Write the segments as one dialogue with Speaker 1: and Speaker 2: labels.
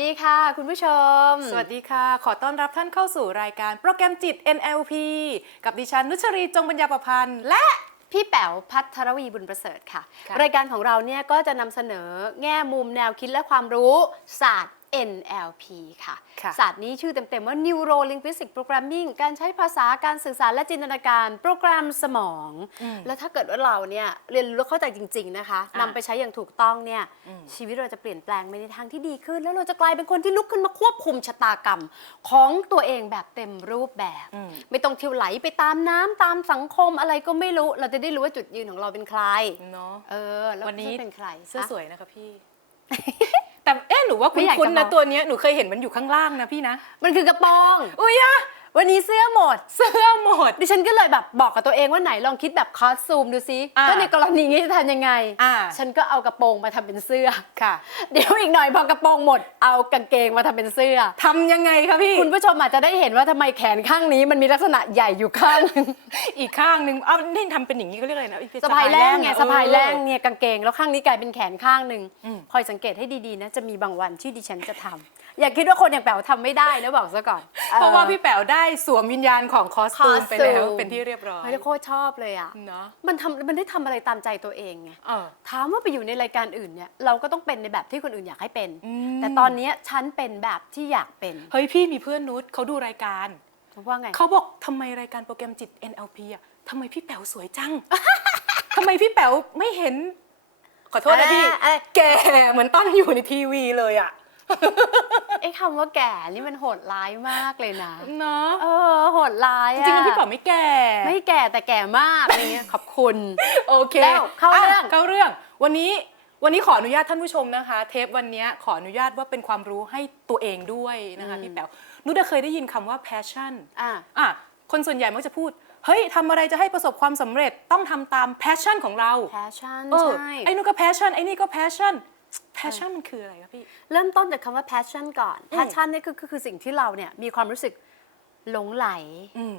Speaker 1: ดีค่ะ คุณผู้ชม
Speaker 2: สวัสดีค่ะ ขอต้อนรับท่านเข้าสู่รายการโปรแกรมจิต NLP กับดิฉันนุชรีจงปัญญาประพันธ์และ
Speaker 1: พี่แป๋วพัทรวีบุญประเสริฐค่ะ
Speaker 2: ค่ะ
Speaker 1: รายการของเราเนี่ยก็จะนำเสนอแง่มุมแนวคิดและความรู้ศาสตร์ NLP ค่ะ
Speaker 2: ค่ะ
Speaker 1: ศาสตร์นี้ชื่อเต็ม ๆ ว่า Neuro Linguistic Programming การใช้ภาษาการสื่อสารและจินตนาการ โปรแกรมสมอง
Speaker 2: อืม
Speaker 1: แล้วถ้าเกิดว่าเราเนี่ยเรียนรู้และเข้าใจจริง ๆ นะคะ
Speaker 2: อะ
Speaker 1: นำไปใช้อย่างถูกต้องเนี่ย
Speaker 2: อืม
Speaker 1: ชีวิตเราจะเปลี่ยนแปลงไปในทางที่ดีขึ้น แล้วเราจะกลายเป็นคนที่ลุกขึ้นมาควบคุมชะตากรรมของตัวเองแบบเต็มรูปแบบ
Speaker 2: อืม
Speaker 1: ไม่ต้องเที่ยวไหลไปตามน้ำตามสังคมอะไรก็ไม่รู้ เราจะได้รู้ว่าจุดยืนของเราเป็นใคร
Speaker 2: เนาะ
Speaker 1: เออแล้ว
Speaker 2: วันนี้
Speaker 1: จะเป็นใคร
Speaker 2: เสื้อ
Speaker 1: คะ
Speaker 2: สวยนะคะพี่ แต่เอ๊ะหนูว่า
Speaker 1: ไม่อยาก
Speaker 2: คุ้น
Speaker 1: จะ
Speaker 2: ๆนะ
Speaker 1: บอก
Speaker 2: ตัวเนี้ยหนูเคยเห็นมันอยู่ข้างล่างนะพี่นะ
Speaker 1: มันคือกระโปรง
Speaker 2: อุ้ยอะ
Speaker 1: วันนี้เสื้อหมด
Speaker 2: เสื้อหมด
Speaker 1: ดิฉันก็เลยแบบบอกกับตัวเองว่าไหนลองคิดแบบคอสซูมดูซิ
Speaker 2: อ่า
Speaker 1: ถ้าในกรณีนี้จะทำยังไง
Speaker 2: อ่า
Speaker 1: ฉันก็เอากระโปรงมาทำเป็นเสื้อ
Speaker 2: ค่ะ
Speaker 1: เดี๋ยวอีกหน่อยพอกระโปรงหมด เอากางเกงมาทำเป็นเสื้อ
Speaker 2: ทำยังไงคะพี่
Speaker 1: คุณผู้ชมอาจจะได้เห็นว่าทำไมแขนข้างนี้มันมีลักษณะใหญ่อยู่ข้างหนึ่ง
Speaker 2: อีกข้างหนึ่งอ้าวนี่ทำเป็นอย่างนี้เขาเรียกอะไรนะ
Speaker 1: สะพายแรงไง
Speaker 2: เออ
Speaker 1: สะพายแรงเนี่ยกางเกงแล้วข้างนี้กลายเป็นแขนข้างหนึ่ง
Speaker 2: อืม
Speaker 1: คอยสังเกตให้ดีๆนะจะมีบางวันที่ดิฉันจะทำ อย่าคิดว่าคนอย่างแป๋วทำไม่ได้นะบอกซะก่อน
Speaker 2: เพราะว่า
Speaker 1: ออ
Speaker 2: พี่แป๋วได้สวมวิญญาณของคอสตูมไปแล้ว
Speaker 1: costume
Speaker 2: เป็นที่เรียบร้อย
Speaker 1: เฮ้ยโคตรชอบเลยอะ
Speaker 2: เนาะ
Speaker 1: มันทำมันได้ทำอะไรตามใจตัวเองไง
Speaker 2: เออ
Speaker 1: ถามว่าไปอยู่ในรายการอื่นเนี่ยเราก็ต้องเป็นในแบบที่คนอื่นอยากให้เป็น
Speaker 2: อืม
Speaker 1: แต่ตอนเนี้ยฉันเป็นแบบที่อยากเป็น
Speaker 2: เฮ้ยพี่มีเพื่อนนุชเขาดูรายการ
Speaker 1: ว่าไง
Speaker 2: เขาบอกทำไมรายการโปรแกรมจิต NLP อะทำไมพี่แป๋วสวยจังทำไมพี่แป๋วไม่เห็น ขอโทษนะพี่
Speaker 1: อะอะ
Speaker 2: แกเหมือนตอนอยู่ในทีวีเลยอะ
Speaker 1: ไอ้คำว่าแก่นี่มันโหดร้ายมากเลยนะ
Speaker 2: เนาะ
Speaker 1: เออโหดร้าย
Speaker 2: จ
Speaker 1: อะ
Speaker 2: ริงๆแล้วพี่แป๋วไม่แก่
Speaker 1: ไม่แก่แต่แก่มากอะไรเงี้ยขอบคุณ
Speaker 2: โอเค
Speaker 1: แล้วเข้าเรื่องะ
Speaker 2: เข้าเรื่อง วันนี้ วันนี้ขออนุญาตท่านผู้ชมนะคะ เทปวันนี้ขออนุญาตว่าเป็นความรู้ให้ตัวเองด้วยนะคะ
Speaker 1: อืม
Speaker 2: พี่แป๋วนุชอะเคยได้ยินคำว่า passion
Speaker 1: อะ
Speaker 2: อะคนส่วนใหญ่มักจะพูด เฮ้ยทำอะไรจะให้ประสบความสำเร็จต้องทำตาม passion ของเรา
Speaker 1: แพชชั่น
Speaker 2: เออ
Speaker 1: ใช่
Speaker 2: ไอ้นู่นก็ passion ไอ้นี่ก็ passion passion มันคืออะไรคะพี่
Speaker 1: เริ่มต้นจากคำว่า passion ก่อน
Speaker 2: อืม
Speaker 1: passion นี่คือคือคือสิ่งที่เราเนี่ยมีความรู้สึกหลงไหล
Speaker 2: อืม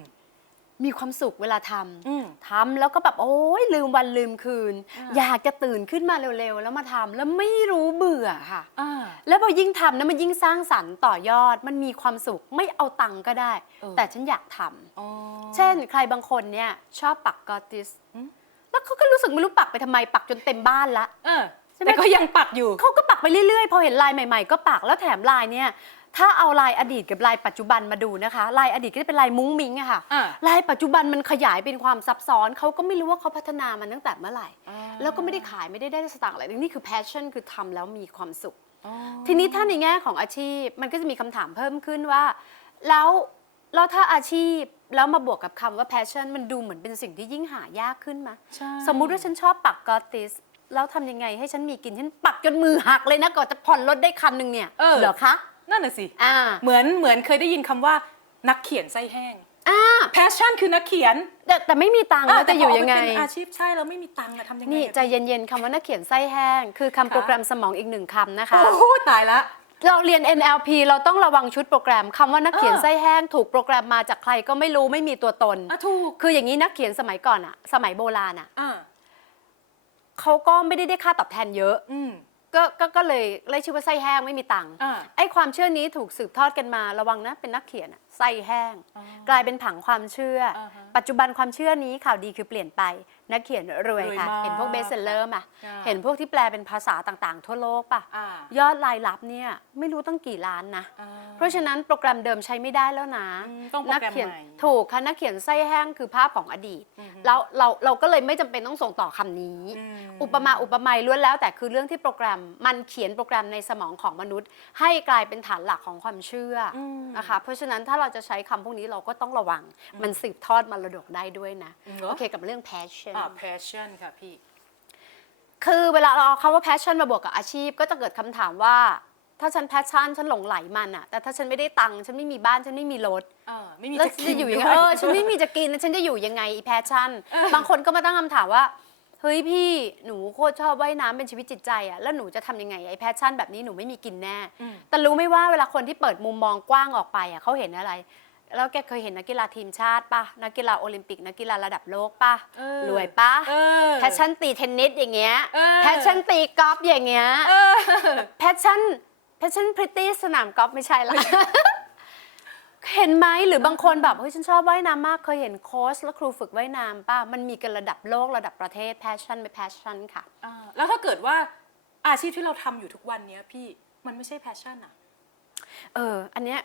Speaker 1: มีความสุขเวลาท
Speaker 2: อืมำ
Speaker 1: ทำแล้วก็แบบโอ้ยลืมวันลืมคืน
Speaker 2: อ่า
Speaker 1: อยากจะตื่นขึ้นมาเร็วๆ แล้วมาทำแล้วไม่รู้เบื่อค่ะ
Speaker 2: อ่า
Speaker 1: แล้วพอยิ่งทำนะมันยิ่งสร้างสรรค์ต่อยอด มันมีความสุขไม่เอาตังค์ก็ได้
Speaker 2: เออ
Speaker 1: แต่ฉันอยากทำ
Speaker 2: อ๋อ
Speaker 1: เช่น ใครบางคนเนี่ยชอบปักกอติส
Speaker 2: อืม
Speaker 1: แล้วเขาก็รู้สึกไม่รู้ปักไปทำไมปักจนเต็มบ้านละ
Speaker 2: เออ
Speaker 1: ใช่ไหม
Speaker 2: แต่ก็ยังปักอยู่
Speaker 1: เขาก็ปักไปเรื่อยๆ พอเห็นลายใหม่ๆ ก็ปักแล้วแถมลายเนี่ย ถ้าเอาลายอดีตกับลายปัจจุบันมาดูนะคะ ลายอดีตก็จะเป็นลายมุ้งมิ้งอะค่ะ
Speaker 2: อ่า
Speaker 1: ลายปัจจุบันมันขยายเป็นความซับซ้อน เขาก็ไม่รู้ว่าเขาพัฒนามันตั้งแต่เมื่อไหร่
Speaker 2: อ่า
Speaker 1: แล้วก็ไม่ได้ขายไม่ได้ได้สตางค์อะไร นี่คือ passion คือทำแล้วมีความสุข
Speaker 2: อ๋อ
Speaker 1: ทีนี้ถ้าในแง่ของอาชีพมันก็จะมีคำถามเพิ่มขึ้นว่า แล้วแล้วถ้าอาชีพแล้วมาบวกกับคำว่า passion มันดูเหมือนเป็นสิ่งที่ยิ่งหายากขึ้นมา
Speaker 2: ใช่
Speaker 1: สมมุติว่าฉันชอบปักกอติส แล้วทำยังไงให้ฉันมีกิน ฉันปักจนมือหักเลยนะก่อนจะผ่อนรถได้คันหนึ่งเนี่ย
Speaker 2: เออ
Speaker 1: เหรอคะ
Speaker 2: นั่นน่ะสิ
Speaker 1: อ่า
Speaker 2: เหมือนเหมือนเคยได้ยินคำว่านักเขียนไส้แห้ง
Speaker 1: อ่า
Speaker 2: passion คือนักเขียน
Speaker 1: แต่แต่ไม่มีตังค์แล้วจะอยู่ยังไง
Speaker 2: แต่พอเอาปเป็นอาชีพใช่แล้วไม่มีตังค์อะทำยังไง
Speaker 1: นี่
Speaker 2: อะ
Speaker 1: ใจเย็นๆคำว่านักเขียนไส้แห้ง คือคำ
Speaker 2: ค่ะ
Speaker 1: โปรแกรมสมองอีกหนึ่งคำนะคะ
Speaker 2: โอ้โหตายละ
Speaker 1: เราเรียน NLP เราต้องระวังชุดโปรแกรมคำว่านักเขียน
Speaker 2: เออ
Speaker 1: ไส้แห้ง ถูกโปรแกรมมาจากใครก็ไม่รู้ไม่มีตัวตน
Speaker 2: อะถูก
Speaker 1: คืออย่างนี้นักเขียนสมัยก่อนอะสมัยโบราณอะ
Speaker 2: อ่า
Speaker 1: เขาก็ไม่ได้ได้ค่าตอบแทนเยอะ
Speaker 2: อืม
Speaker 1: ก็ก็ก็เลยเรียกชื่อว่าไส้แห้งไม่มีตังค์
Speaker 2: อ่า
Speaker 1: ไอ้ความเชื่อนี้ถูกสืบทอดกันมาระวังนะเป็นนักเขียนอะไส้แห้ง
Speaker 2: อ๋อ
Speaker 1: กลายเป็นผังความเชื่ออา
Speaker 2: ฮะ
Speaker 1: ปัจจุบันความเชื่อนี้ข่าวดีคือเปลี่ยนไป นักเขียนรวยค่ะ
Speaker 2: รวยมาก
Speaker 1: เห็นพวกเบสเซลเลอร์ป่ะ
Speaker 2: อ่า
Speaker 1: เห็นพวกที่แปลเป็นภาษาต่างๆ ทั่วโลกป่ะ
Speaker 2: อ่าย
Speaker 1: อดรายรับเนี่ยไม่รู้ตั้งกี่ล้านนะ
Speaker 2: อ่า
Speaker 1: เพราะฉะนั้นโปรแกรมเดิมใช้ไม่ได้แล้วนะ
Speaker 2: อืมต้องโปร
Speaker 1: นั
Speaker 2: แกรม
Speaker 1: เขียน
Speaker 2: ใหม่
Speaker 1: ถูกค่ะนักเขียนไส้แห้งคือภาพของอดีต
Speaker 2: อือฮึ
Speaker 1: แล้วเราเราก็เลยไม่จำเป็นต้องส่งต่อคำนี้
Speaker 2: อืม
Speaker 1: อุปมาอุปไมยล้วนแล้วแต่คือเรื่องที่โปรแกรม มันเขียนโปรแกรมในสมองของมนุษย์ ให้กลายเป็นฐานหลักของความเชื่ออ
Speaker 2: ม
Speaker 1: นะคะเพราะฉะนั้นถ้าเราจะใช้คำพวกนี้เราก็ต้องระวัง มันสืบทอดมรดกได้ด้วยนะ
Speaker 2: เหรอ
Speaker 1: โอเคกับเรื่อง passion
Speaker 2: อ่า passion ค่ะพี่
Speaker 1: คือเวลาเราเอาคำว่า passion มาบวกกับอาชีพ ก็จะเกิดคำถามว่า ถ้าฉัน passion ฉันหลงไหลมันอะแต่ถ้าฉันไม่ได้ตังค์ฉันไม่มีบ้านฉันไม่มีรถ
Speaker 2: อ่าไม่มี
Speaker 1: แล้ว
Speaker 2: จะ
Speaker 1: ฉัน
Speaker 2: กิ
Speaker 1: จะ
Speaker 2: น
Speaker 1: อยู่ยังไง
Speaker 2: ด้ว
Speaker 1: เออฉันไม่มีจะกินแล้วฉันจะอยู่ยังไงอีแพชชั่นบางคนก็มาตั้งคำถามว่า เฮ้ยพี่หนูโคตรชอบว่ายน้ำเป็นชีวิตจิตใจอะแล้วหนูจะทำยังไงไอ้แพชชั่นแบบนี้หนูไม่มีกินแน่
Speaker 2: อืม
Speaker 1: แต่รู้ไหมว่าเวลาคนที่เปิดมุมมองกว้างออกไปอะเขาเห็นอะไร แล้วแกเคยเห็นนักกีฬาทีมชาติปะนักกีฬาโอลิมปิกนักกีฬาระดับโลกปะ
Speaker 2: เออ
Speaker 1: รวยปะ
Speaker 2: เออ
Speaker 1: แพชชั่นตีเทนนิสอย่างเงี้ย
Speaker 2: เออ
Speaker 1: แพชชั่นตีกอล์ฟอย่างเงี้ย
Speaker 2: เออ
Speaker 1: แพชชั่นแพชชั่นพริตตี้สนามกอล์ฟไม่ใช่ละ เห็นไหมหรือบางคนแบบเฮ้ยฉันชอบว่ายน้ำมากเคยเห็นโค้ชและครูฝึกว่ายน้ำป่ะมันมีกันระดับโลกระดับประเทศแพชชั่นไม่แพชชั่นค่ะ
Speaker 2: อ่าแล้วถ้าเกิดว่าอาชีพที่เราทำอยู่ทุกวันเนี้ยพี่มันไม่ใช่แพชชั่นอะ
Speaker 1: เออ อันเนี้ย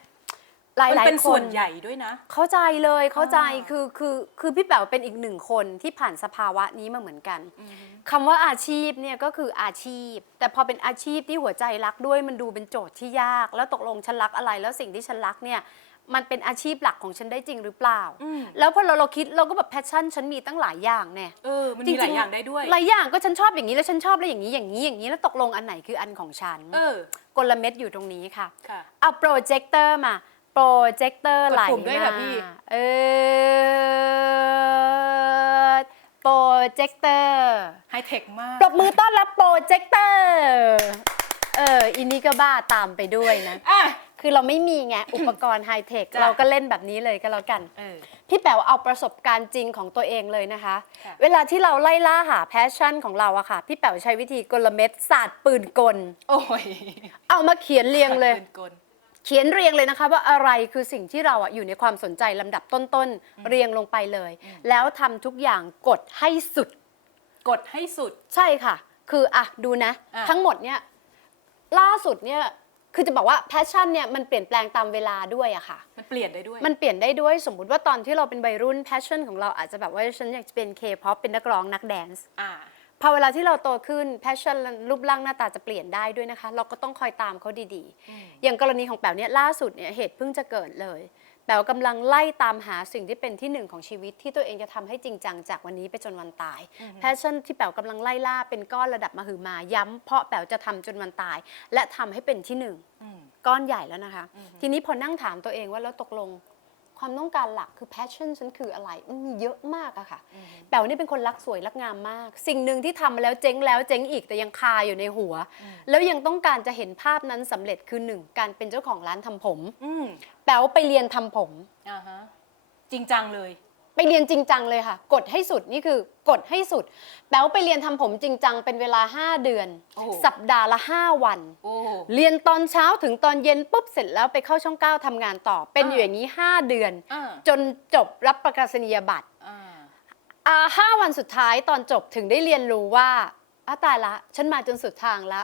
Speaker 1: หลาย
Speaker 2: มัน
Speaker 1: หลาย
Speaker 2: เป็น
Speaker 1: ค
Speaker 2: ส่วนนใหญ่ด้วยนะ
Speaker 1: เข้าใจเลยเข้าใจ
Speaker 2: อ่า
Speaker 1: คือคือคือพี่แป๋วเป็นอีกหนึ่งคนที่ผ่านสภาวะนี้มาเหมือนกันคำว่าอาชีพเนี่ยก็คืออาชีพ แต่พอเป็นอาชีพที่หัวใจรักด้วยมันดูเป็นโจทย์ที่ยาก แล้วตกลงฉันรักอะไร แล้วสิ่งที่ฉันรักเนี่ยมันเป็นอาชีพหลักของฉันได้จริงหรือเปล่า
Speaker 2: อืม
Speaker 1: แล้วพอเราเราคิดเราก็แบบแพชชั่นฉันมีตั้งหลายอย่างเนี่ย
Speaker 2: เออมันมีหลายอย่างได้ด้วย
Speaker 1: หลายอย่างก็ฉันชอบอย่างนี้แล้วฉันชอบแล้วอย่างนี้อย่างนี้อย่างนี้แล้วตกลงอันไหนคืออันของฉัน
Speaker 2: เออ
Speaker 1: กลเม็ดอยู่ตรงนี้ค่ะ
Speaker 2: ค่ะ
Speaker 1: เอาโปรเจคเตอร์มา โปรเจคเตอร์
Speaker 2: กด
Speaker 1: ไหล
Speaker 2: ปุ่มด้วยค่ะ
Speaker 1: มา
Speaker 2: พี่
Speaker 1: เออโปรเจคเตอร์
Speaker 2: ไฮเทคมาก
Speaker 1: ปรบมือต้อนรับโปรเจคเตอร์ เอออินนี่ก็บ้าตามไปด้วยนะ
Speaker 2: อะ
Speaker 1: คือเราไม่มีไง อุปกรณ์ไฮเทค
Speaker 2: จ้ะ
Speaker 1: เราก็เล่นแบบนี้เลยก็แล้วกัน
Speaker 2: เออ
Speaker 1: พี่แป๋วเอาประสบการณ์จริงของตัวเองเลยนะคะ
Speaker 2: ค่ะ
Speaker 1: เวลาที่เราไล่ล่าหาแพชชั่นของเราอะค่ะ พี่แป๋วใช้วิธีกลเม็ดศาสตร์ปืนกล
Speaker 2: โอ้ย
Speaker 1: เอามาเขียนเรียงเลย
Speaker 2: ป็นกล
Speaker 1: เขียนเรียงเลยนะคะว่าอะไรคือสิ่งที่เราอะอยู่ในความสนใจลำดับต้นๆ เรียงลงไปเลย แล้วทำทุกอย่างกดให้สุด
Speaker 2: กดให้สุด
Speaker 1: ใช่ค่ะ คืออะดูนะ
Speaker 2: อะ
Speaker 1: ทั้งหมดเนี่ยล่าสุดเนี่ยคือจะบอกว่าแพชชั่นเนี่ยมันเปลี่ยนแปลงตามเวลาด้วยอะค่ะ
Speaker 2: มันเปลี่ยนได้ด้วย
Speaker 1: มันเปลี่ยนได้ด้วยสมมุติว่าตอนที่เราเป็นวัยรุ่นแพชชั่นของเราอาจจะแบบว่าฉันอยากจะเป็นเคป๊อปเป็นนักร้องนักแดนซ์
Speaker 2: อ่า
Speaker 1: พอเวลาที่เราโตขึ้นแพชชั่นรูปร่างหน้าตาจะเปลี่ยนได้ด้วยนะคะ เราก็ต้องคอยตามเขาดีๆ อย่างกรณีของแป๋วเนี่ยล่าสุดเนี่ยเหตุเพิ่งจะเกิดเลยแป๋วกำลังไล่ตามหาสิ่งที่เป็นที่หนึ่งของชีวิตที่ตัวเองจะทำให้จริงจังจากวันนี้ไปจนวันตายแพชชั่นที่แป๋วกำลังไล่ล่าเป็นก้อนระดับมหึมาย้ำเพราะแป๋วจะทำจนวันตาย และทำให้เป็นที่หนึ่ง
Speaker 2: อืม
Speaker 1: ก้อนใหญ่แล้วนะคะ ทีนี้พอนั่งถามตัวเองว่าแล้วตกลง ความต้องการหลักคือ passion ฉันคืออะไรมันมีเยอะมากอะค่ะ แป๋วนี่เป็นคนรักสวยรักงามมาก สิ่งหนึ่งที่ทำมาแล้วเจ๊งแล้วเจ๊งอีกแต่ยังคาอยู่ในหัว แล้วยังต้องการจะเห็นภาพนั้นสำเร็จคือหนึ่งการเป็นเจ้าของร้านทำผม
Speaker 2: อืม
Speaker 1: แป๋วไปเรียนทำผม
Speaker 2: อ่าฮะจริงจังเลย
Speaker 1: ไปเรียนจริงจังเลยค่ะ กดให้สุดนี่คือกดให้สุด แป๋วไปเรียนทำผมจริงจังเป็นเวลา 5 เดือน
Speaker 2: โอ้
Speaker 1: สัปดาห์ละ 5 วัน
Speaker 2: โอ้
Speaker 1: เรียนตอนเช้าถึงตอนเย็นปุ๊บเสร็จแล้วไปเข้าช่องเก้าทำงานต่อ เป็นอยู่อย่างนี้ 5 เดือน
Speaker 2: อ่า
Speaker 1: จนจบรับประกาศนียบัตร
Speaker 2: อ่า
Speaker 1: อ่าห้าวันสุดท้ายตอนจบถึงได้เรียนรู้ว่าอ้าตายละ ฉันมาจนสุดทางละ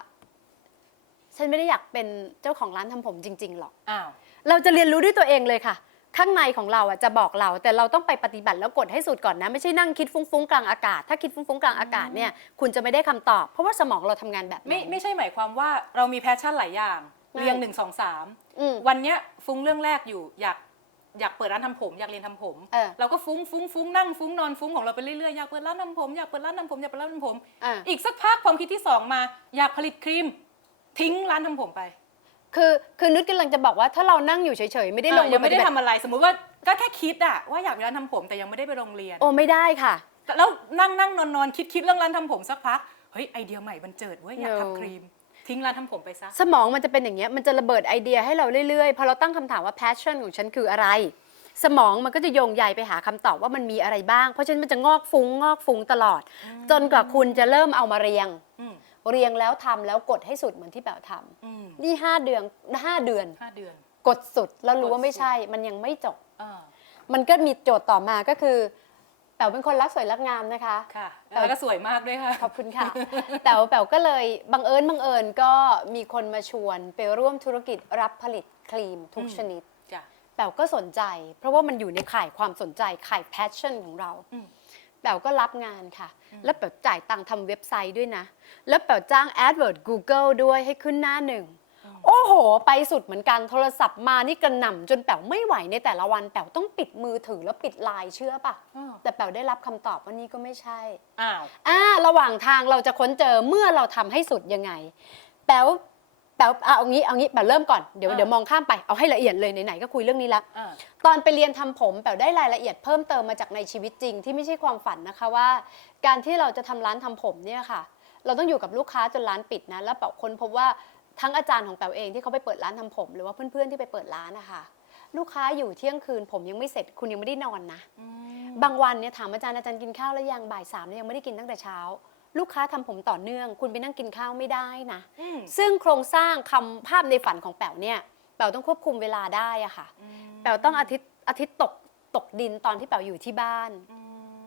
Speaker 1: ฉันไม่ได้อยากเป็นเจ้าของร้านทำผมจริง ๆ หรอก
Speaker 2: อ้าว
Speaker 1: เราจะเรียนรู้ด้วยตัวเองเลยค่ะ ข้างในของเราอะจะบอกเราแต่เราต้องไปปฏิบัติแล้วกดให้สุดก่อนนะ ไม่ใช่นั่งคิดฟุ้งๆกลางอากาศ ถ้าคิดฟุ้งๆกลางอากาศเนี่ยคุณจะไม่ได้คำตอบ เพราะว่าสมองเราทำงานแบบนั้น
Speaker 2: ไม่ไม่ใช่หมายความว่าเรามีแพชชั่นหลายอย่าง
Speaker 1: ไม่
Speaker 2: เรียงหนึ่งสองสาม
Speaker 1: อืม
Speaker 2: วันเนี้ยฟุ้งเรื่องแรกอยู่อยากอยากเปิดร้านทำผมอยากเรียนทำผม
Speaker 1: เออ
Speaker 2: เราก็ฟุ้งฟุ้งฟุ้งนั่งฟุ้งนอนฟุ้งของเราไปเรื่อยๆอยากเปิดร้านทำผมอยากเปิดร้านทำผมอยากเปิดร้านทำผม
Speaker 1: อะ
Speaker 2: อีกสักพักความคิดที่สองมา อยากผลิตครีม ทิ้งร้านทำผมไป
Speaker 1: คือคือนึกกำลังจะบอกว่าถ้าเรานั่งอยู่เฉยๆไม่ได้ลง
Speaker 2: เออยังไม่ได้
Speaker 1: ปฏิบั
Speaker 2: ทำ
Speaker 1: ติ
Speaker 2: อะไรสมมุติว่าก็แค่คิดอะว่าอยากมีร้านทำผมแต่ยังไม่ได้ไปโรงเรียน
Speaker 1: โอ้ไม่ได้ค่ะ
Speaker 2: แต่แล้วนั่งนั่งนอนนอนคิดคิดเรื่องร้านทำผมสักพักเฮ้ยไอเดียใหม่บันเจิดเว้ยอยาก
Speaker 1: No
Speaker 2: ทำครีม ทิ้งร้านทำผมไปซะ
Speaker 1: สมองมันจะเป็นอย่างเงี้ยมันจะระเบิดไอเดียให้เราเรื่อยๆ พอเราตั้งคำถามว่า passion ของฉันคืออะไร สมองมันก็จะโยงใยไปหาคำตอบว่ามันมีอะไรบ้าง เพราะฉะนั้นมันจะงอกฟุ้งงอกฟุ้งตลอด จนกว่าคุณจะเริ่มเอามาเรียง
Speaker 2: อืม
Speaker 1: เรียงแล้วทำแล้วกดให้สุดเหมือนที่แป๋วท
Speaker 2: อืมำ
Speaker 1: นี่5เดือนห้าเดือน
Speaker 2: ห้าเดือน
Speaker 1: กดสุดแล้วรู้
Speaker 2: กด
Speaker 1: ว่าไม่
Speaker 2: สุด
Speaker 1: ใช่ มันยังไม่จบ
Speaker 2: อ่า
Speaker 1: มันก็มีโจทย์ต่อมาก็คือแป๋วเป็นคนรักสวยรักงามนะคะ
Speaker 2: ค่ะ
Speaker 1: แต่
Speaker 2: แล้วก็สวยมากด้วยค่ะ
Speaker 1: ขอบคุณค่ะ แต่ว่าแป๋วก็เลยบังเอิญบังเอิญก็มีคนมาชวนไปร่วมธุรกิจรับผลิตครีมทุก
Speaker 2: อืม
Speaker 1: ชนิด
Speaker 2: จ้ะ
Speaker 1: แป๋วก็สนใจ เพราะว่ามันอยู่ในข่ายความสนใจข่ายแพชชั่นของเรา
Speaker 2: อืม
Speaker 1: แป๋วก็รับงานค่ะ แล้วแป๋วจ่ายตังค์ทำเว็บไซต์ด้วยนะ แล้วแป๋วจ้าง AdWord Google ด้วยให้ขึ้นหน้าหนึ่ง โอ้โห ไปสุดเหมือนกันโทรศัพท์มานี่กระหน่ำจนแป๋วไม่ไหวในแต่ละวันแป๋วต้องปิดมือถือแล้วปิดไลน์เชื่อปะ
Speaker 2: อ้าว
Speaker 1: แต่แป๋วได้รับคำตอบว่านี่ก็ไม่ใช่
Speaker 2: อ้าว
Speaker 1: อ่าระหว่างทางเราจะค้นเจอเมื่อเราทำให้สุดยังไง แป๋ว แป๋วเอาเอางี้เอางี้แป๋วเริ่มก่อนเดี๋ยว
Speaker 2: อ่า
Speaker 1: เดี๋ยวมองข้ามไปเอาให้ละเอียดเลยไหนๆก็คุยเรื่องนี้ละ
Speaker 2: อ่า
Speaker 1: ตอนไปเรียนทำผมแป๋วได้รายละเอียดเพิ่มเติมมาจากในชีวิตจริงที่ไม่ใช่ความฝันนะคะว่า การที่เราจะทำร้านทำผมเนี่ยค่ะ เราต้องอยู่กับลูกค้าจนร้านปิดนะแล้วแป๋วค้นพบว่าทั้งอาจารย์ของแป๋วเองที่เขาไปเปิดร้านทำผม หรือว่าเพื่อนๆที่ไปเปิดร้านนะคะลูกค้าอยู่เที่ยงคืนผมยังไม่เสร็จคุณยังไม่ได้นอนนะบางวันเนี่ยถามอาจารย์อาจารย์กินข้าวแล้วยังบ่ายสามเนี่ยยังไม่ได้กินตั้งแต่เช้า ลูกค้าทำผมต่อเนื่อง คุณไปนั่งกินข้าวไม่ได้นะ
Speaker 2: อืม
Speaker 1: ซึ่งโครงสร้างคำภาพในฝันของแป๋วเนี่ยแป๋วต้องควบคุมเวลาได้อะค่ะ แป๋วต้องอาทิตย์อาทิตย์ตกตกดินตอนที่แป๋วอยู่ที่บ้าน
Speaker 2: อืม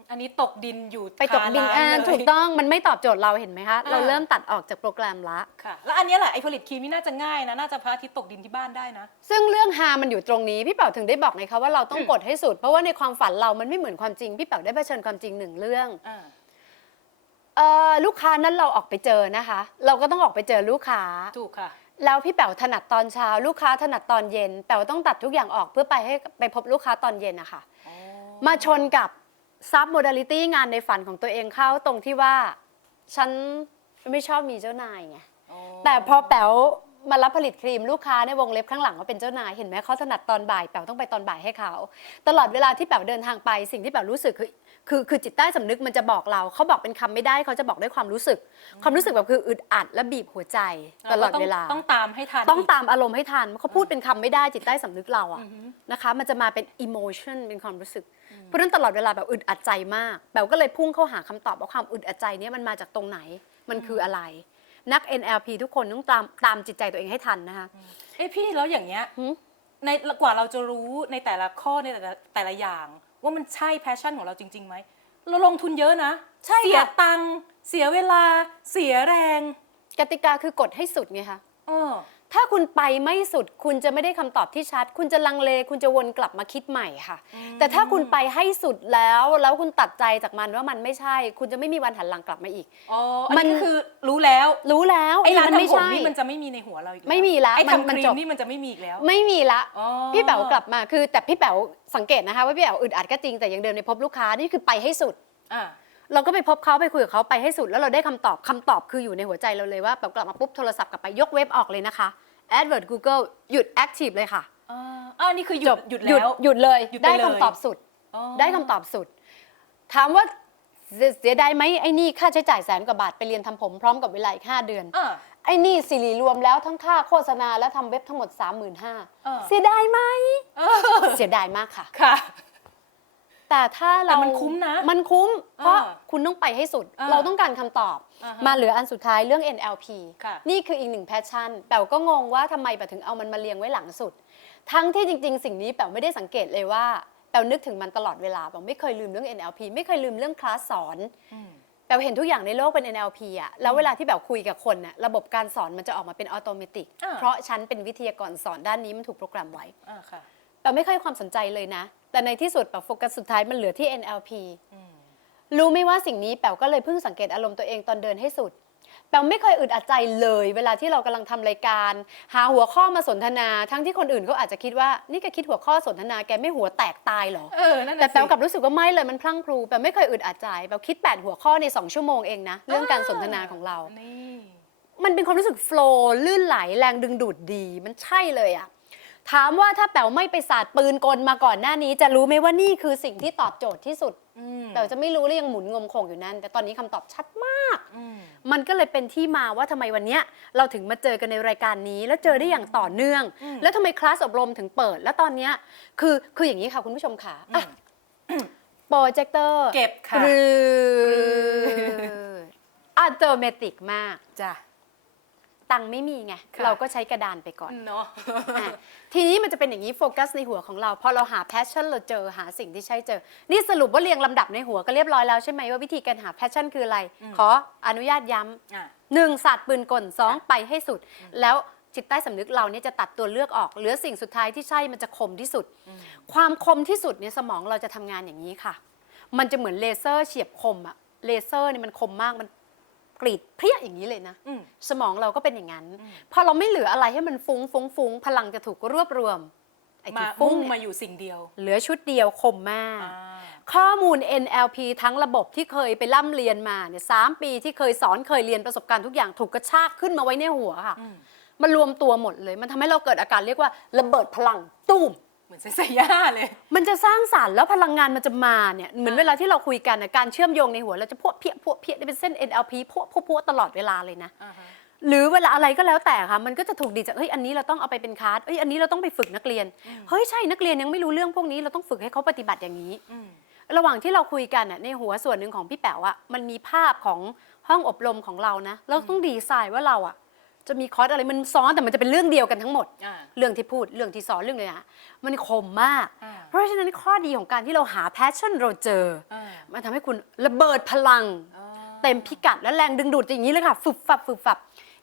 Speaker 2: อันนี้ตกดินอยู่
Speaker 1: ไปตกดิน
Speaker 2: คาร้า
Speaker 1: อ่า
Speaker 2: เลย
Speaker 1: ถูกต้องมันไม่ตอบโจทย์เราเห็นไหมคะ
Speaker 2: อ่า
Speaker 1: เราเริ่มตัดออกจากโปรแกรมละ
Speaker 2: ค่ะแล้วอันเนี้ยแหละไอผลิตครีมนี่น่าจะง่ายนะน่าจะพระอาทิตย์ตกดินที่บ้านได้นะ
Speaker 1: ซึ่งเรื่องฮามันอยู่ตรงนี้พี่เป๋าถึงได้บอกไงคะว่าเราต้องกดให้สุดเพราะว่าในความฝันเรามันไม่เหมือนความจริงพี่เป๋าได้เผชิญความจริงหนึ่งเรื่อง
Speaker 2: อ่า
Speaker 1: เอ่อลูกค้านั้นเราออกไปเจอนะคะ เราก็ต้องออกไปเจอลูกค้า
Speaker 2: ถูกค่ะ
Speaker 1: แล้วพี่แป๋วถนัดตอนเช้า ลูกค้าถนัดตอนเย็นแป๋วต้องตัดทุกอย่างออกเพื่อไปให้ไปพบลูกค้าตอนเย็นนะคะมาชนกับซับโมด a ลิตี้งานในฝันของตัวเองเข้าตรงที่ว่า ฉันไม่ชอบมีเจ้านายไงแต่พอแป๋วมารับผลิตครีมลูกค้าในวงเล็บข้างหลังว่าเป็นเจ้านายเห็นไหมเขาถนัดตอนบ่ายแป๋วต้องไปตอนบ่ายให้เขา ตลอดเวลาที่แป๋วเดินทางไปสิ่งที่แป๋วรู้สึกคือ คือคือจิตใต้สำนึกมันจะบอกเราเขาบอกเป็นคำไม่ได้เขาจะบอกด้วยความรู้สึก ความรู้สึกแบบคืออึดอัดและบีบหัวใจตลอดเวลา
Speaker 2: ต้องต้องตามให้ทัน
Speaker 1: ต้อง
Speaker 2: ก
Speaker 1: ตามอารมณ์ให้ทันเขาพูดเป็นคำไม่ได้จิตใต้สำนึกเราอะ
Speaker 2: อือฮึ
Speaker 1: นะคะ มันจะมาเป็น emotion เป็นความรู้สึก เพราะฉะนั้นตลอดเวลาแบบอึดอัดใจมากแบบก็เลยพุ่งเข้าหาคำตอบว่าความอึดอัดใจเนี้มันมาจากตรงไหนมันคืออะไร นัก NLP ทุกคนต้องตามตามจิตใจตัวเองให้ทันนะคะ
Speaker 2: เอ้ยพี่แล้วอย่างเงี้ย
Speaker 1: หืม
Speaker 2: ในกว่าเราจะรู้ในแต่ละข้อในแต่ละแต่ละอย่าง ว่ามันใช่แพชชั่นของเราจริงๆไหมเราลงทุนเยอะนะ
Speaker 1: ใช่
Speaker 2: เสีย
Speaker 1: ค่ะ
Speaker 2: ตังค์เสียเวลา เสียแรง
Speaker 1: กติกาคือกดให้สุดไงคะ
Speaker 2: เออ
Speaker 1: ถ้าคุณไปไม่สุด คุณจะไม่ได้คำตอบที่ชัด คุณจะลังเล คุณจะวนกลับมาคิดใหม่ค่ะ แต่ถ้าคุณไปให้สุดแล้วแล้วคุณตัดใจจากมันว่ามันไม่ใช่ คุณจะไม่มีวันหันหลังกลับมาอีก
Speaker 2: อ๋ออัน
Speaker 1: มัน
Speaker 2: นี้ก็คือรู้แล้ว
Speaker 1: รู้แล้ว
Speaker 2: ไอ้ร้าน
Speaker 1: มัไม่
Speaker 2: ทำผม
Speaker 1: ใช่
Speaker 2: นี่มันจะไม่มีในหัวเราอีกแล้ว
Speaker 1: ไม่มีละ
Speaker 2: ไอ้
Speaker 1: มัน
Speaker 2: ทำ
Speaker 1: มั
Speaker 2: คนรี
Speaker 1: จ
Speaker 2: ม
Speaker 1: บ
Speaker 2: นี่มันจะไม่มีอีกแล้ว
Speaker 1: ไม่มีละ
Speaker 2: อ๋อ
Speaker 1: พี่แป๋วกลับมาคือแต่พี่แป๋วสังเกตนะคะ ว่าพี่แป๋วอึดอัดก็จริงแต่ยังเดินไปพบลูกค้านี่คือไปให้สุด
Speaker 2: อ่า
Speaker 1: เราก็ไปพบเขาไปคุยกับเขาไปให้สุด แล้วเราได้คำตอบคำตอบคืออยู่ในหัวใจเราเลยว่าแป๋วกลับมาปุ๊บโทรศัพท์กลับไปยกเว็บออกเลยนะคะ AdWord Google หยุด Active เลยค่ะ
Speaker 2: อ่าอ่านี่คือหยุ
Speaker 1: จ
Speaker 2: ด
Speaker 1: บ
Speaker 2: หยุด
Speaker 1: หยุด
Speaker 2: แล้ว
Speaker 1: หยุดเลย
Speaker 2: หยุดไป
Speaker 1: ได้
Speaker 2: เลย
Speaker 1: คำตอบสุด
Speaker 2: อ๋อ
Speaker 1: ได้คำตอบสุด ถามว่าเสียเสียดายไหมไอ้นี่ค่าใช้จ่ายแสนกว่าบาทไปเรียนทำผมพร้อมกับเวลาอีกห้าเดือน
Speaker 2: อ่า
Speaker 1: ไอ้นี่สิริรวมแล้วทั้งค่าโฆษณาและทำเว็บทั้งหมด
Speaker 2: เออ
Speaker 1: 35,000เสียดายไหม
Speaker 2: เออ
Speaker 1: เสียดายมากค่ะ
Speaker 2: ค่ะ
Speaker 1: แต่ถ้าเรา
Speaker 2: แต่มันคุ้มนะ
Speaker 1: มันคุ้ม เพราะ
Speaker 2: เออ
Speaker 1: คุณต้องไปให้สุด
Speaker 2: เออ
Speaker 1: เราต้องการคำตอบ
Speaker 2: อ่าฮะ
Speaker 1: มาเหลืออันสุดท้ายเรื่อง NLP
Speaker 2: ค่ะ
Speaker 1: นี่คืออีกหนึ่งแพชชั่นแป๋วก็งงว่าทำไมแป๋วถึงเอามันมาเรียงไว้หลังสุด ทั้งที่จริง ๆ สิ่งนี้แป๋วไม่ได้สังเกตเลยว่าแป๋วนึกถึงมันตลอดเวลาแป๋วไม่เคยลืมเรื่อง NLP ไม่เคยลืมเรื่องคลาสสอน
Speaker 2: อืม
Speaker 1: แป๋วเห็นทุกอย่างในโลกเป็น NLP อะแล้วเวลาที่แป๋วคุยกับคนน่ะระบบการสอนมันจะออกมาเป็นอัตโนมัติ
Speaker 2: อ่า
Speaker 1: เพราะฉันเป็นวิทยากรสอนด้านนี้มันถูกโปรแกรมไว้
Speaker 2: อ่าค่ะ
Speaker 1: แป๋วไม่เคยให้ความสนใจเลยนะ แต่ในที่สุดแป๋วโฟกัสสุดท้ายมันเหลือที่ NLP
Speaker 2: อืม
Speaker 1: รู้ไหมว่าสิ่งนี้แป๋วก็เลยเพิ่งสังเกตอารมณ์ตัวเองตอนเดินให้สุดแป๋วไม่เคยอึดอัดใจเลย เวลาที่เรากำลังทำรายการ หาหัวข้อมาสนทนา ทั้งที่คนอื่นเขาอาจจะคิดว่า นี่แกคิดหัวข้อสนทนาแกไม่หัวแตกตายเหรอ
Speaker 2: เออนั่น
Speaker 1: แต่
Speaker 2: น่ะ
Speaker 1: แป๋ว
Speaker 2: สิ
Speaker 1: กลับรู้สึกว่าไม่เลยมันพลั่งพลูแป๋วไม่เคยอึดอัดใจแป๋วคิด 8 หัวข้อใน 2 ชั่วโมงเองนะ เรื่องการสนทนาของเรา
Speaker 2: นี่
Speaker 1: มันเป็นความรู้สึกโฟล์ลื่นไหลแรงดึงดูดดี มันใช่เลยอะ ถามว่าถ้าแป๋วไม่ไปสาดปืนกลมาก่อนหน้านี้ จะรู้ไหมว่านี่คือสิ่งที่ตอบโจทย์ที่สุด
Speaker 2: อืม
Speaker 1: แป๋วจะไม่รู้และยังหมุนงมคงอยู่นั่น แต่ตอนนี้คำตอบชัดมาก
Speaker 2: อืม
Speaker 1: มันก็เลยเป็นที่มาว่าทำไมวันเนี้ยเราถึงมาเจอกันในรายการนี้ แล้วเจอได้อย่างต่อเนื่อง
Speaker 2: อืม
Speaker 1: แล้วทำไมคลาสอบรมถึงเปิด แล้วตอนเนี้ยคือคืออย่างนี้ค่ะคุณผู้ชมค่ะโปรเจคเตอร์
Speaker 2: เก็บค่ะ
Speaker 1: หรืออัตโนมัติมาก
Speaker 2: จ้ะ
Speaker 1: ตังค์ไม่มีไง
Speaker 2: ค่ะ
Speaker 1: เราก็ใช้กระดานไปก่อน
Speaker 2: เนาะ
Speaker 1: อะทีนี้มันจะเป็นอย่างนี้โฟกัสในหัวของเราพอเราหาแพชชั่นเราเจอหาสิ่งที่ใช่เจอ นี่สรุปว่าเรียงลำดับในหัวก็เรียบร้อยแล้วใช่ไหมว่าวิธีการหาแพชชั่นคืออะไรขออนุญาตย้ำ
Speaker 2: อะ
Speaker 1: หนึ่งศาสตร์ปืนกลสองไปให้สุด แล้วจิตใต้สำนึกเราเนี่ยจะตัดตัวเลือกออก เหลือสิ่งสุดท้ายที่ใช่มันจะคมที่สุดความคมที่สุดเนี่ยสมองเราจะทำงานอย่างนี้ค่ะ มันจะเหมือนเลเซอร์เฉียบคมอะเลเซอร์เนี่ยมันคมมากมัน กรีดเพรี้ยอย่างนี้เลยนะ
Speaker 2: อืม
Speaker 1: สมองเราก็เป็นอย่างนั้น พอเราไม่เหลืออะไรให้มันฟุ้งฟุ้งฟุ้งพลังจะถูกรวบรวมไอ้
Speaker 2: มา
Speaker 1: ที่ฟุ้ง
Speaker 2: มุ่ง
Speaker 1: เนี่ย
Speaker 2: มาอยู่สิ่งเดียว
Speaker 1: เหลือชุดเดียวคมมาก
Speaker 2: อ่า
Speaker 1: ข้อมูล NLP ทั้งระบบที่เคยไปล่ำเรียนมาเนี่ยสามปีที่เคยสอนเคยเรียนประสบการณ์ทุกอย่างถูกกระชากขึ้นมาไว้ในหัวค่ะ
Speaker 2: อืม
Speaker 1: มันรวมตัวหมดเลย มันทำให้เราเกิดอาการเรียกว่าระเบิดพลังตุ้ม
Speaker 2: เห มือนเซนเซย่าเลย
Speaker 1: มันจะสร้างสารรค์แล้วพลังงานมันจะมาเนี่ยเหมือนเวลาที่เราคุยกันน่ะการเชื่อมโยงในหัวเราจะพวกเพี้ยพวกเพี้ยนี่เป็นเส้น NLP พวกพวกพวกตลอดเวลาเลยนะ
Speaker 2: อ่าฮะ
Speaker 1: หรือเวลาอะไรก็แล้วแต่ค่ะ มันก็จะถูกดีจากเฮ้ยอันนี้เราต้องเอาไปเป็นคลาสเอ้ยอันนี้เราต้องไปฝึกนักเรียนเฮ้ยใช่นักเรียนยังไม่รู้เรื่องพวกนี้เราต้องฝึกให้เขาปฏิบัติอย่างนี้
Speaker 2: อืม
Speaker 1: ระหว่างที่เราคุยกันน่ะในหัวส่วนหนึ่งของพี่แป๋วอะมันมีภาพของห้องอบรมของเรานะเราต้องดีไซน์ว่าเราอะ จะมีคอร์สอะไรมันซ้อนแต่มันจะเป็นเรื่องเดียวกันทั้งหมด
Speaker 2: อ่า
Speaker 1: เรื่องที่พูดเรื่องที่สอนเรื่องเลยอะมันคมมาก
Speaker 2: อ่า
Speaker 1: เพราะฉะนั้นข้อดีของการที่เราหาแพชชั่นเราเจอ
Speaker 2: อ่า
Speaker 1: มันทำให้คุณระเบิดพลัง
Speaker 2: อ๋อ
Speaker 1: เต็มพิกัดและแรงดึงดูดอย่างนี้เลยค่ะฝึบฝับฝึบฝับ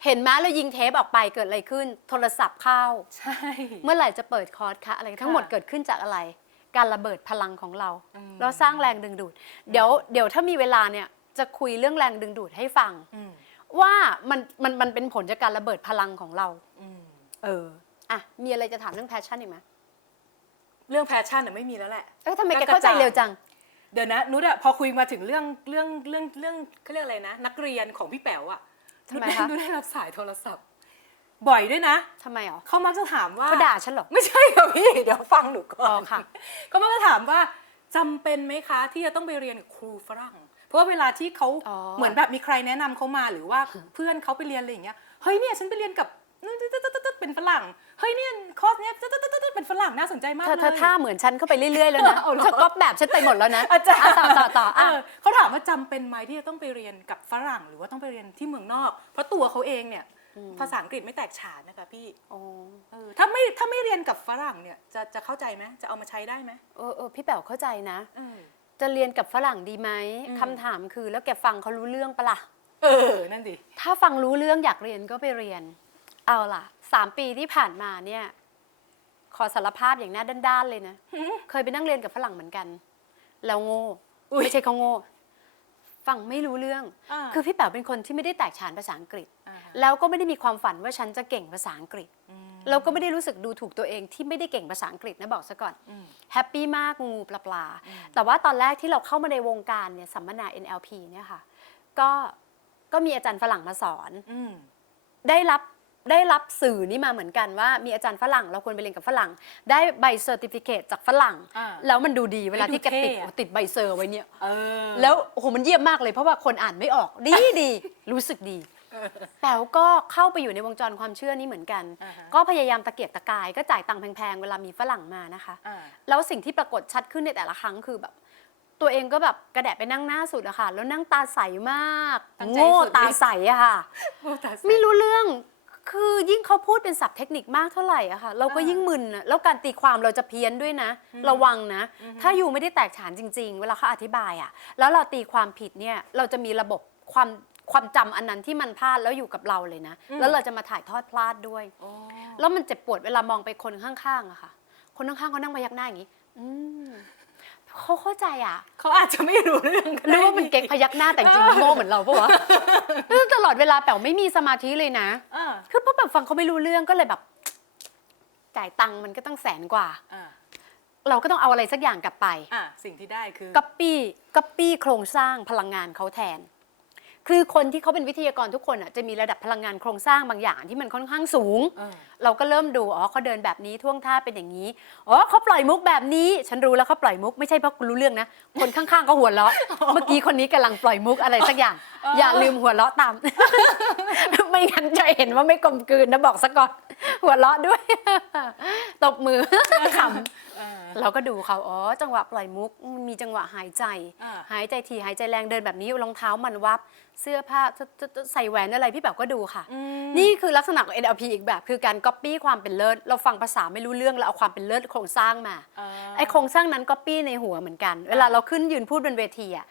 Speaker 1: เห็นไหมเรายิงเทปออกไปเกิดอะไรขึ้น โทรศัพท์เข้า
Speaker 2: ใช่
Speaker 1: เมื่อไหร่จะเปิดคอร์สคะอะไรทั้งหมด
Speaker 2: ค่ะ
Speaker 1: เกิดขึ้นจากอะไร การระเบิดพลังของเรา
Speaker 2: อืม
Speaker 1: เราสร้างแรงดึงดูด เดี๋ยวเดี๋ยวถ้ามีเวลาเนี่ยจะคุยเรื่องแรงดึงดูดให้ฟัง
Speaker 2: อืม
Speaker 1: ว่ามันมันมันเป็นผลจากการระเบิดพลังของเรา
Speaker 2: อืม
Speaker 1: เอออะมีอะไรจะถามเรื่องแพชชั่นอีกไหม
Speaker 2: เรื่องแพชชั่นน่ะไม่มีแล้วแหละ
Speaker 1: เอ้ยทำไมแก
Speaker 2: ก็กระ
Speaker 1: เข้าใจ
Speaker 2: จ่าง
Speaker 1: เร็วจัง
Speaker 2: เดี๋ยวนะนุชอะพอคุยมาถึงเรื่องเรื่องเรื่องเรื่องเขาเรียกอะไรนะ นักเรียนของพี่แป๋วอะ
Speaker 1: ทำไม
Speaker 2: นุช
Speaker 1: คะ
Speaker 2: นุชได้รับสายโทรศัพท์ บ่อยด้วยนะ
Speaker 1: ทำไมอ๋อ
Speaker 2: เขามักจะถามว่า
Speaker 1: เขาด่าฉันเหรอ
Speaker 2: ไม่ใช่ค่ะพี่ เดี๋ยวฟังหนูก่อ
Speaker 1: อ๋อนค่ะ
Speaker 2: เขามักจะถามว่าจำเป็นไหมคะ ที่จะต้องไปเรียนกับครูฝรั่ง เพราะว่าเวลาที่เขา
Speaker 1: อ๋อ
Speaker 2: เหมือนแบบมีใครแนะนำเขามาหรือว่าเพื่อนเขาไปเรียนอะไรอย่างเงี้ยเฮ้ยเนี่ยฉันไปเรียนกับเป็นฝรั่งเฮ้ยเนี่ยคอร์สเนี้ยเป็นฝรั่งน่าสนใจมาก
Speaker 1: เธ
Speaker 2: เล
Speaker 1: อย เธอท่าเหมือนฉันเข้าไปเรื่อยๆแล้วนะ
Speaker 2: เอาเหรอ
Speaker 1: เธอก๊อปแบบฉันไปหมดแล้วนะ
Speaker 2: อาจารย์ะ
Speaker 1: ต่อต่อต่ออะ
Speaker 2: เออเขาถามว่าจำเป็นไหมที่จะต้องไปเรียนกับฝรั่งหรือว่าต้องไปเรียนที่เมืองนอก เพราะตัวเขาเองเนี่ย ภาษาอังกฤษไม่แตกฉานนะคะพี่
Speaker 1: โอ้
Speaker 2: เออถ้าไม่ถ้าไม่เรียนกับฝรั่งเนี่ยจะจะเข้าใจไหมจะเอามาใช้ได้ไหม
Speaker 1: เออเออพี่แป๋วเข้าใจนะ
Speaker 2: เออ
Speaker 1: จะเรียนกับฝรั่งดีไหม
Speaker 2: อืม
Speaker 1: คำถามคือแล้วแกฟังเขารู้เรื่องปะล่ะ
Speaker 2: เออ นั่นดิ
Speaker 1: ถ้าฟังรู้เรื่องอยากเรียนก็ไปเรียน เอาล่ะสามปีที่ผ่านมาเนี่ย ขอสารภาพอย่างหน้าด้านๆเลยนะ เคยไปนั่งเรียนกับฝรั่งเหมือนกัน แล้วโง่
Speaker 2: อุ๊ย
Speaker 1: ไม่ใช่เขาโง่ฟังไม่รู้เรื่อง
Speaker 2: อ่า
Speaker 1: คือพี่แป๋วเป็นคนที่ไม่ได้แตกฉานภาษาอังกฤษ
Speaker 2: อ่าฮะ
Speaker 1: แล้วก็ไม่ได้มีความฝันว่าฉันจะเก่งภาษาอังกฤษ
Speaker 2: อืม
Speaker 1: เราก็ไม่ได้รู้สึกดูถูกตัวเองที่ไม่ได้เก่งภาษาอังกฤษนะบอกซะก่อน
Speaker 2: อืม
Speaker 1: แฮปปี้มากงูปลาปลาๆแต่ว่าตอนแรกที่เราเข้ามาในวงการเนี่ยสัมมนา NLP เนี่ยค่ะ ก็ก็มีอาจารย์ฝรั่งมาสอน
Speaker 2: อืม
Speaker 1: ได้รับได้รับสื่อนี้มาเหมือนกันว่ามีอาจารย์ฝรั่ง เราควรไปเรียนกับฝรั่ง ได้ใบเซอร์ติฟิเคตจากฝรั่ง
Speaker 2: อ่า
Speaker 1: แล้วมันดูดีเวลา
Speaker 2: ให้ดู
Speaker 1: ที่แกติด
Speaker 2: เท่อะ
Speaker 1: โอ้ติดใบเซอร์ไว้เนี่ย
Speaker 2: เออ
Speaker 1: แล้วโอ้โหมันเยี่ยมมากเลยเพราะว่าคนอ่านไม่ออกดีดีรู้สึกดี แต่ก็เข้าไปอยู่ในวงจรความเชื่อนี้เหมือนกัน
Speaker 2: อ่าฮะ
Speaker 1: ก็พยายามตะเกียกตะกาย ก็จ่ายตังค์แพงๆ เวลามีฝรั่งมานะคะ
Speaker 2: อ่า
Speaker 1: แล้วสิ่งที่ปรากฏชัดขึ้นในแต่ละครั้งคือแบบ ตัวเองก็แบบกระแดะไปนั่งหน้าสุดอะค่ะ แล้วนั่งตาใสมาก
Speaker 2: ตั้งใจ
Speaker 1: โง่
Speaker 2: สุด
Speaker 1: ตาใสอะค่ะ
Speaker 2: โอ้ตาใส
Speaker 1: ไม่รู้เรื่อง คือยิ่งเขาพูดเป็นศัพท์เทคนิคมากเท่าไหร่อะค่ะ เราก็
Speaker 2: อ่ายิ่
Speaker 1: ยิ่งมึนอะแล้วการตีความเราจะเพี้ยนด้วยนะ ระวังนะ ถ้าอยู่ไม่ได้แตกฉานจริง ๆ เวลาเขาอธิบายอะแล้วเราตีความผิดเนี่ย เราจะมีระบบความ ความจำอันนั้นที่มันพลาดแล้วอยู่กับเราเลยนะแล้วเราจะมาถ่ายทอดพลาดด้วย
Speaker 2: โอ้
Speaker 1: แล้วมันเจ็บปวดเวลามองไปคนข้างๆอะค่ะ คนข้างๆเขานั่งพยักหน้าอย่างนี้ อืมเขาเข้าใจอะ
Speaker 2: เขาอาจจะไม่รู้เรื่องก็
Speaker 1: ห
Speaker 2: ได้
Speaker 1: รือว่ามันเก๊กพยักหน้าแต่จริงๆมันโง่เหมือนเราปะวะ แล้วตลอดเวลาแป๋วไม่มีสมาธิเลยนะ
Speaker 2: อ่า
Speaker 1: คือเพราะแบบฟังเขาไม่รู้เรื่องก็เลยแบบ จ่ายตังค์มันก็ต้องแสนกว่า
Speaker 2: อ่า
Speaker 1: เราก็ต้องเอาอะไรสักอย่างกลับไป
Speaker 2: อ่าสิ่งที่ได้คือ
Speaker 1: ก๊อปปี้ก๊อปปี้โครงสร้างพลังงานเขาแทน คือคนที่เขาเป็นวิทยากรทุกคนอะจะมีระดับพลังงานโครงสร้างบางอย่างที่มันค่อนข้างสูง
Speaker 2: เออ
Speaker 1: เราก็เริ่มดูอ๋อเขาเดินแบบนี้ท่วงท่าเป็นอย่างนี้อ๋อเขาปล่อยมุกแบบนี้ ฉันรู้แล้วเขาปล่อยมุกไม่ใช่เพราะกูรู้เรื่องนะ คนข้างๆก็หัวเราะเมื่อกี้คนนี้กำลังปล่อยมุกอะไรสักอย่าง อย่าลืมหัวเราะตาม ไม่งั้นจะเห็นว่าไม่กลมกลืนนะบอกซะก่อน หัวเราะด้วย ตบมือขำ
Speaker 2: อ่า
Speaker 1: เราก็ดูเขาอ๋อ จังหวะปล่อยมุกมีจังหวะหายใจ
Speaker 2: อ่า
Speaker 1: หายใจทีหายใจแรงเดินแบบนี้รองเท้ามันวับ เสื้อผ้าจะจะจะใส่แหวนอะไรพี่แบบก็ดูค่ะ
Speaker 2: อืม
Speaker 1: นี่คือลักษณะของ NLP อีกแบบ คือการก๊อปปี้ความเป็นเลิศเราฟังภาษาไม่รู้เรื่องแล้วเอาความเป็นเลิศโครงสร้างมา
Speaker 2: อ่า
Speaker 1: ไอ้โครงสร้างนั้นก๊อปปี้ในหัวเหมือนกัน เวลาเราขึ้นยืนพูดบนเวทีอะ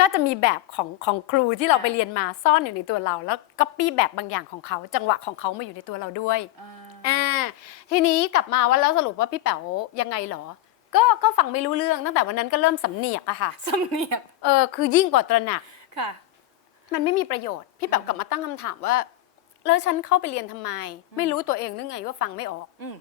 Speaker 1: ก็จะมีแบบของของครูที่เราไปเรียนมาซ่อนอยู่ในตัวเรา แล้วก๊อปปี้แบบบางอย่างของเขาจังหวะของเขามาอยู่ในตัวเราด้วย
Speaker 2: อ่า
Speaker 1: อ่าทีนี้กลับมาว่าแล้วสรุปว่าพี่แป๋วยังไงเหรอ ก็ก็ฟังไม่รู้เรื่องตั้งแต่วันนั้นก็เริ่มสำเนียกอะค่ะ
Speaker 2: สำเนียก
Speaker 1: เออคือยิ่งกว่าตระหนัก
Speaker 2: ค่ะ
Speaker 1: มันไม่มีประโยชน์พี่แป๋วกลับมาตั้งคำถามว่า แล้วฉันเข้าไปเรียนทำไม ไม่รู้ตัวเองนึกไงว่าฟังไม่ออก
Speaker 2: อืม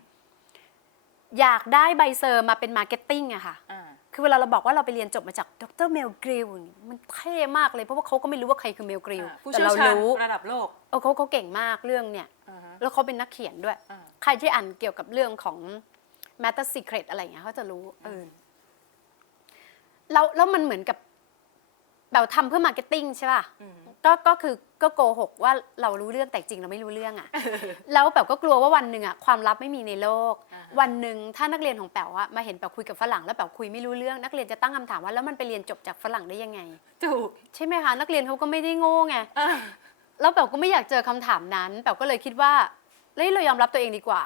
Speaker 1: อยากได้ใบเซอร์มาเป็นมาร์เก็ตติ้งอะค่ะ
Speaker 2: อ่า
Speaker 1: คือเวลาเราบอกว่าเราไปเรียนจบมาจากดรเมลกริลมันเท่มากเลย เพราะว่าเขาก็ไม่รู้ว่าใครคือเมลกริล
Speaker 2: อ่าผู้
Speaker 1: แต่
Speaker 2: เชี่ยว
Speaker 1: เรา
Speaker 2: ชาญ
Speaker 1: รู้
Speaker 2: ระดับโลก
Speaker 1: เออเขาเขาเก่งมากเรื่องเนี่ย
Speaker 2: อ่าฮะ
Speaker 1: แล้วเขาเป็นนักเขียนด้วย
Speaker 2: อ่า
Speaker 1: ใครที่อ่านเกี่ยวกับเรื่องของ Matter Secret อะไรอย่างเงี้ยเขาจะรู้เออแล้วแล้วมันเหมือนกับแบบทำเพื่อมาร์เก็ตติ้งใช่ป่ะ ก็ก็คือก็โกหกว่าเรารู้เรื่องแต่จริงเราไม่รู้เรื่องอะแล้วแบบก็กลัวว่าวันหนึ่งอะความลับไม่มีในโลก
Speaker 2: อ่าฮะ
Speaker 1: วันหนึ่งถ้านักเรียนของแป๋วอะมาเห็นแป๋วคุยกับฝรั่งแล้วแป๋วคุยไม่รู้เรื่องนักเรียนจะตั้งคำถามว่าแล้วมันไปเรียนจบจากฝรั่งได้ยังไง
Speaker 2: ถูก
Speaker 1: ใช่ไหมคะนักเรียนเขาก็ไม่ได้โง่ไง
Speaker 2: อะ
Speaker 1: แล้วแป๋วก็ไม่อยากเจอคำถามนั้นแป๋วก็เลยคิดว่าเฮ้ยเรายอมรับตัวเองดีกว่า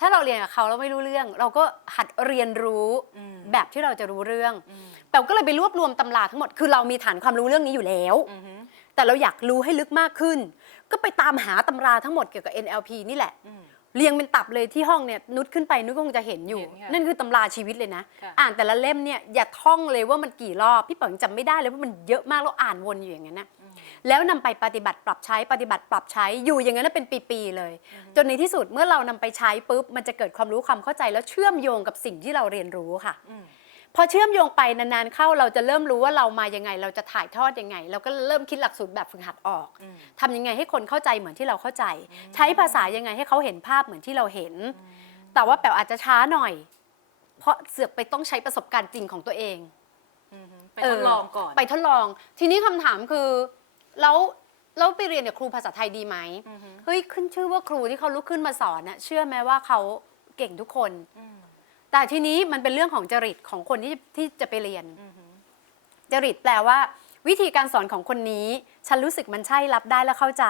Speaker 1: ถ้าเราเรียนกับเขาแล้วไม่รู้เรื่อง เราก็หัดเรียนรู้
Speaker 2: อืม
Speaker 1: แบบที่เราจะรู้เรื่อง
Speaker 2: อืม
Speaker 1: แป๋วก็เลยไปรวบรวมตำราทั้งหมดคือเรามีฐานความรู้เรื่องนี้อยู่แล้ว
Speaker 2: อือหือ
Speaker 1: แต่เราอยากรู้ให้ลึกมากขึ้น ก็ไปตามหาตำราทั้งหมดเกี่ยวกับ NLP นี่แหละ
Speaker 2: อืม
Speaker 1: เรียงเป็นตับเลยที่ห้องเนี่ยนุชขึ้นไปนุชก็คงจะเห็นอยู่
Speaker 2: เห็นค่ะ
Speaker 1: นั่นคือตำราชีวิตเลยนะ
Speaker 2: ค่ะ
Speaker 1: อ่านแต่ละเล่มเนี่ยอย่าท่องเลยว่ามันกี่รอบ พี่ป๋องจำไม่ได้เลยว่ามันเยอะมากแล้วอ่านวนอยู่อย่างนั้นนะแล้วนำไปปฏิบัติปรับใช้ปฏิบัติปรับใช้อยู่อย่างนั้นนะเป็นปีๆเลย จนในที่สุดเมื่อเรานำไปใช้ปุ๊บมันจะเกิดความรู้ความเข้าใจแล้วเชื่อมโยงกับสิ่งที่เราเรียนรู้ค่ะ
Speaker 2: อืม
Speaker 1: พอเชื่อมโยงไปนานๆเข้าเราจะเริ่มรู้ว่าเรามายังไง เราจะถ่ายทอดยังไง เราก็เริ่มคิดหลักสูตรแบบฝึกหัดออก
Speaker 2: อืม
Speaker 1: ทำยังไงให้คนเข้าใจเหมือนที่เราเข้าใจ ใช้ภาษายังไงให้เขาเห็นภาพเหมือนที่เราเห็น แต่ว่าแป๋วอาจจะช้าหน่อย เพราะเสือกไปต้องใช้ประสบการณ์จริงของตัวเอง
Speaker 2: อือหือไปทดลองก่อน
Speaker 1: ไปทดลอง ทีนี้คำถามคือแล้วแล้วไปเรียนกับครูภาษาไทยดีไหม
Speaker 2: อือหือ
Speaker 1: เฮ้ยขึ้นชื่อว่าครูที่เขาลุกขึ้นมาสอนน่ะเชื่อไหมว่าเขาเก่งทุกคน
Speaker 2: อืม
Speaker 1: แต่ทีนี้มันเป็นเรื่องของจริตของคนที่ที่จะไปเรียน
Speaker 2: อือหือ
Speaker 1: จริตแปลว่า วิธีการสอนของคนนี้ ฉันรู้สึกมันใช่รับได้และเข้าใจ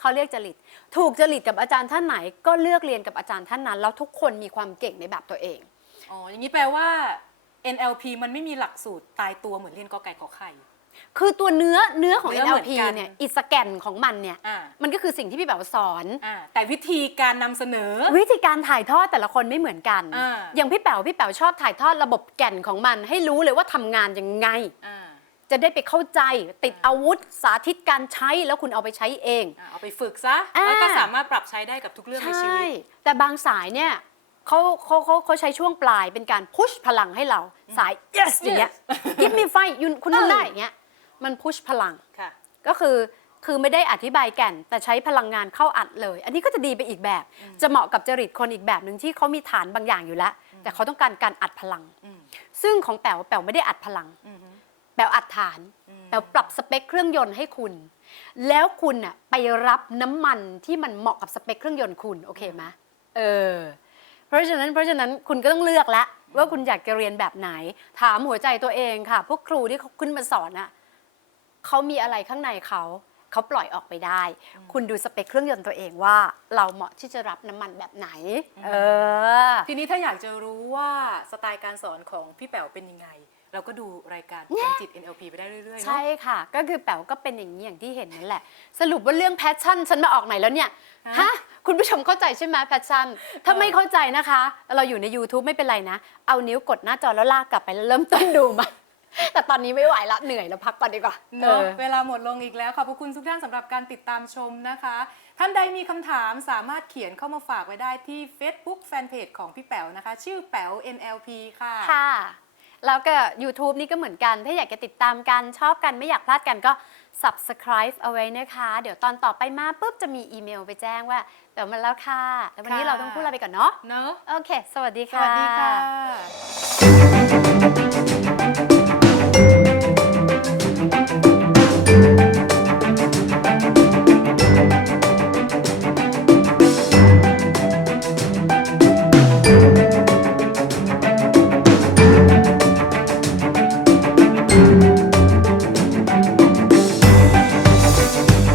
Speaker 1: เขาเรียกจริต ถูกจริตกับอาจารย์ท่านไหน ก็เลือกเรียนกับอาจารย์ท่านนั้น แล้วทุกคนมีความเก่งในแบบตัวเอง
Speaker 2: อ๋อ อย่างนี้แปลว่า NLP มันไม่มีหลักสูตรตายตัวเหมือนเรียนกอไก่ขอไข่
Speaker 1: คือตัวเนื้อเนื้อของ
Speaker 2: เนื้อเหมือน
Speaker 1: NLP
Speaker 2: กัน
Speaker 1: เนี่ยอิสแกนของมันเนี่ย
Speaker 2: อ่า
Speaker 1: มันก็คือสิ่งที่พี่แบบสอน
Speaker 2: อ่าแต่วิธีการนำเสนอ
Speaker 1: วิธีการถ่ายทอดแต่ละคนไม่เหมือนกัน
Speaker 2: อ่า
Speaker 1: อย่างพี่แป๋วพี่แป๋วชอบถ่ายทอดระบบแก่นของมัน ให้รู้เลยว่าทำงานยังไง
Speaker 2: อ่า
Speaker 1: จะได้ไปเข้าใจติดอาวุธ สาธิตการใช้แล้วคุณเอาไปใช้เอง
Speaker 2: อ่าเอาไปฝึกซะ
Speaker 1: อ่า
Speaker 2: แล้วก็สามารถปรับใช้ได้กับทุกเรื่องในชีวิต
Speaker 1: แต่บางสายเนี่ยเขาเขาเขาเขาใช้ช่วงปลายเป็นการพุชพลังให้เราสาย yes อย่างเงี้ย give me fight ยุนคุณทำได้อย่างเงี้ย มันพุชพลัง
Speaker 2: ค่ะ
Speaker 1: ก็คือคือไม่ได้อธิบายแก่น แต่ใช้พลังงานเข้าอัดเลย อันนี้ก็จะดีไปอีกแบบ จะเหมาะกับจริตคนอีกแบบหนึ่งที่เขามีฐานบางอย่างอยู่แล้ว แต่เขาต้องการการอัดพลัง
Speaker 2: อืม
Speaker 1: ซึ่งของแป๋วแป๋วไม่ได้อัดพลัง
Speaker 2: อือหือ
Speaker 1: แป๋วอัดฐาน แป๋วปรับสเปคเครื่องยนต์ให้คุณ แล้วคุณน่ะไปรับน้ำมันที่มันเหมาะกับสเปคเครื่องยนต์คุณโอเคไหมเออ เพราะฉะนั้นเพราะฉะนั้นคุณก็ต้องเลือกแล้วว่าคุณอยากจะเรียนแบบไหน ถามหัวใจตัวเองค่ะ พวกครูที่เขาขึ้นมาสอนอะ เขามีอะไรข้างในเขาเขาปล่อยออกไปได้ คุณดูสเปคเครื่องยนต์ตัวเองว่า เราเหมาะที่จะรับน้ำมันแบบไหน เออ
Speaker 2: ทีนี้ถ้าอยากจะรู้ว่าสไตล์การสอนของพี่แป๋วเป็นยังไง เราก็ดูรายการเป็นจิต NLP ไปได้เรื่อยๆเนอะ
Speaker 1: ใช่ค่ะ ก็คือแป๋วก็เป็นอย่างนี้อย่างที่เห็นนั่นแหละ สรุปว่าเรื่องแพชชั่นฉันมาออกไหนแล้วเนี่ย ฮะ คุณผู้ชมเข้าใจใช่ไหมแพชชั่น ถ้าไม่เข้าใจนะคะ เราอยู่ใน YouTube ไม่เป็นไรนะ เอานิ้วกดหน้าจอแล้วลากกลับไปแล้วเริ่มต้นดูมา แต่ตอนนี้ไม่ไหวละเหนื่อยแล้วพักก่อนดีกว่า
Speaker 2: เนอะ
Speaker 1: ออ
Speaker 2: เวลาหมดลงอีกแล้วขอบพระคุณทุกท่านสำหรับการติดตามชมนะคะ ท่านใดมีคำถามสามารถเขียนเข้ามาฝากไว้ได้ที่ Facebook Fanpage ของพี่แป๋วนะคะ ชื่อแป๋ว NLP ค่ะ
Speaker 1: ค่ะ แล้วก็ YouTube นี่ก็เหมือนกัน ถ้าอยากจะติดตามกันชอบกันไม่อยากพลาดกันก็ subscribe เอาไว้นะคะ เดี๋ยวตอนต่อไปมาปุ๊บจะมีอีเมลไปแจ้งว่าเดี๋ยวมาแล้วค่ะแต่วันนี้
Speaker 2: ค่ะ
Speaker 1: เราต้องพูดลาไปก่อนเนาะ
Speaker 2: เนอะ
Speaker 1: โอเค สวัสดี
Speaker 2: ส
Speaker 1: ค่ะ
Speaker 2: วัสดีค่ะ